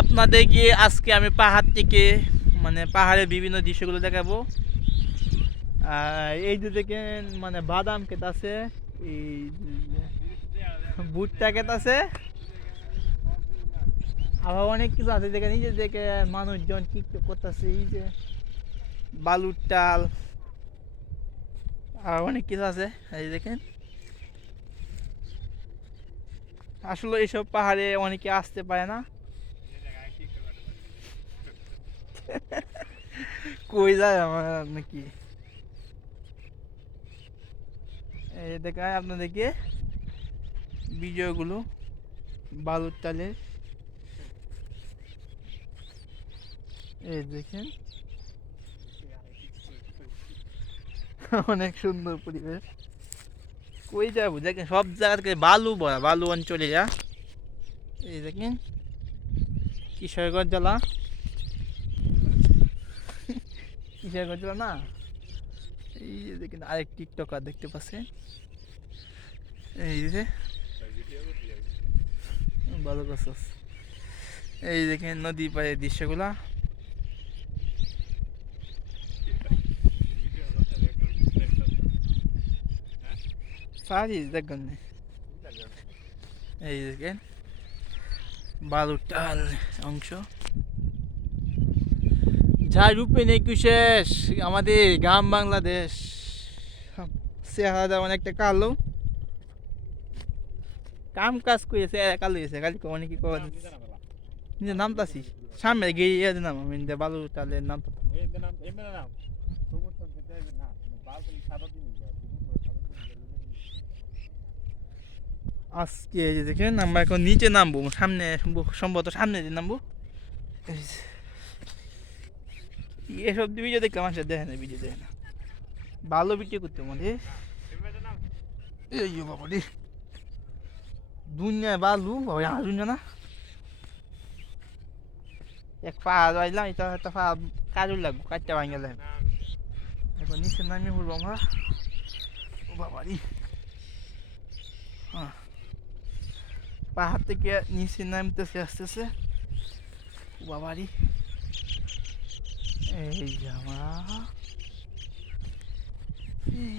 আপনাদেরকে আজকে আমি পাহাড় থেকে মানে পাহাড়ের বিভিন্ন দৃশ্যগুলো দেখাবো। এই যে দেখেন মানে বাদাম ক্ষেত আছে এই ভুট্টা ক্ষেত আছে আবার অনেক কিছু আছে, দেখেন, এই যে দেখে মানুষজন কি করতেছে, এই যে বালুর টাল আর অনেক কিছু আছে, এই দেখেন। আসলে এইসব পাহাড়ে অনেকে আসতে পারে না। কই যায় আমার নাকি? এই দেখায় আপনাদেরকে বিজয়গুলো বালুর টালের এই দেখেন। অনেক সুন্দর পরিবেশ। কই যাব দেখেন সব জায়গা বালু ভরা, বালু অঞ্চলে, যা। এই দেখেন, কিশোরগঞ্জ জেলা। কিশোরগঞ্জ জেলা না? এই যে দেখেন আরেক টিকটকার দেখতে পাচ্ছেন। এই যে। ভালো করছস। এই দেখেন নদী পাড়ের দৃশ্যগুলা। সারিস দেখবেন না। এই দেখেন। বালুটাল অংশ। যা রূপে নেই কুশেষ আমাদের গ্রাম বাংলাদেশ। চেহারা অনেকটা কালো। কাম কাজ করেছে কালো হয়েছে। খালি অনেকে কওয়া নিজে নামতাছি সামনে গিয়ে নাম আমি বালু টালের নাম আজকে যে দেখেন আমরা এখন নিচে নামবো। সামনে সম্ভবত সামনে দিয়ে নামবো। যে। এসব ভিডিও দেখতে মানুষের দেখে না ভিডিও দেখে না ভালো ভিডিও করতে মনে এই বাবা বালু, বাবা দুনিয়া না। এক পা যাইলাম এটা একটা পা কাজু লাগবো কাটতে ভাঙ গেলাম এখন নিচে নামিয়ে পড়ব আমরা। ও বাবা রে। হ্যাঁ। পাহাড় থেকে নিচে নামতেছে আস্তে আস্তে ও বাবা রে। এই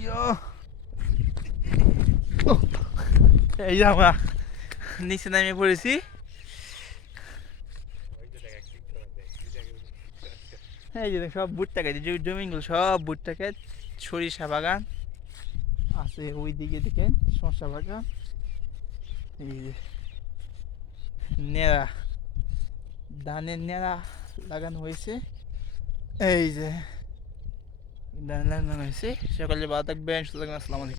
ইয়ো। এই আমরা নিচে নামিয়ে পড়েছি। এই যে সব ভুট্টা যে জমিগুলো সব ভুট্টা সরিষা বাগান আছে ওই দিকে দেখেন, শসা বাগান। এই যে নেড়া, ধানের নেড়া লাগানো হয়েছে। এই যে সকালে ভালো আসসালামু আলাইকুম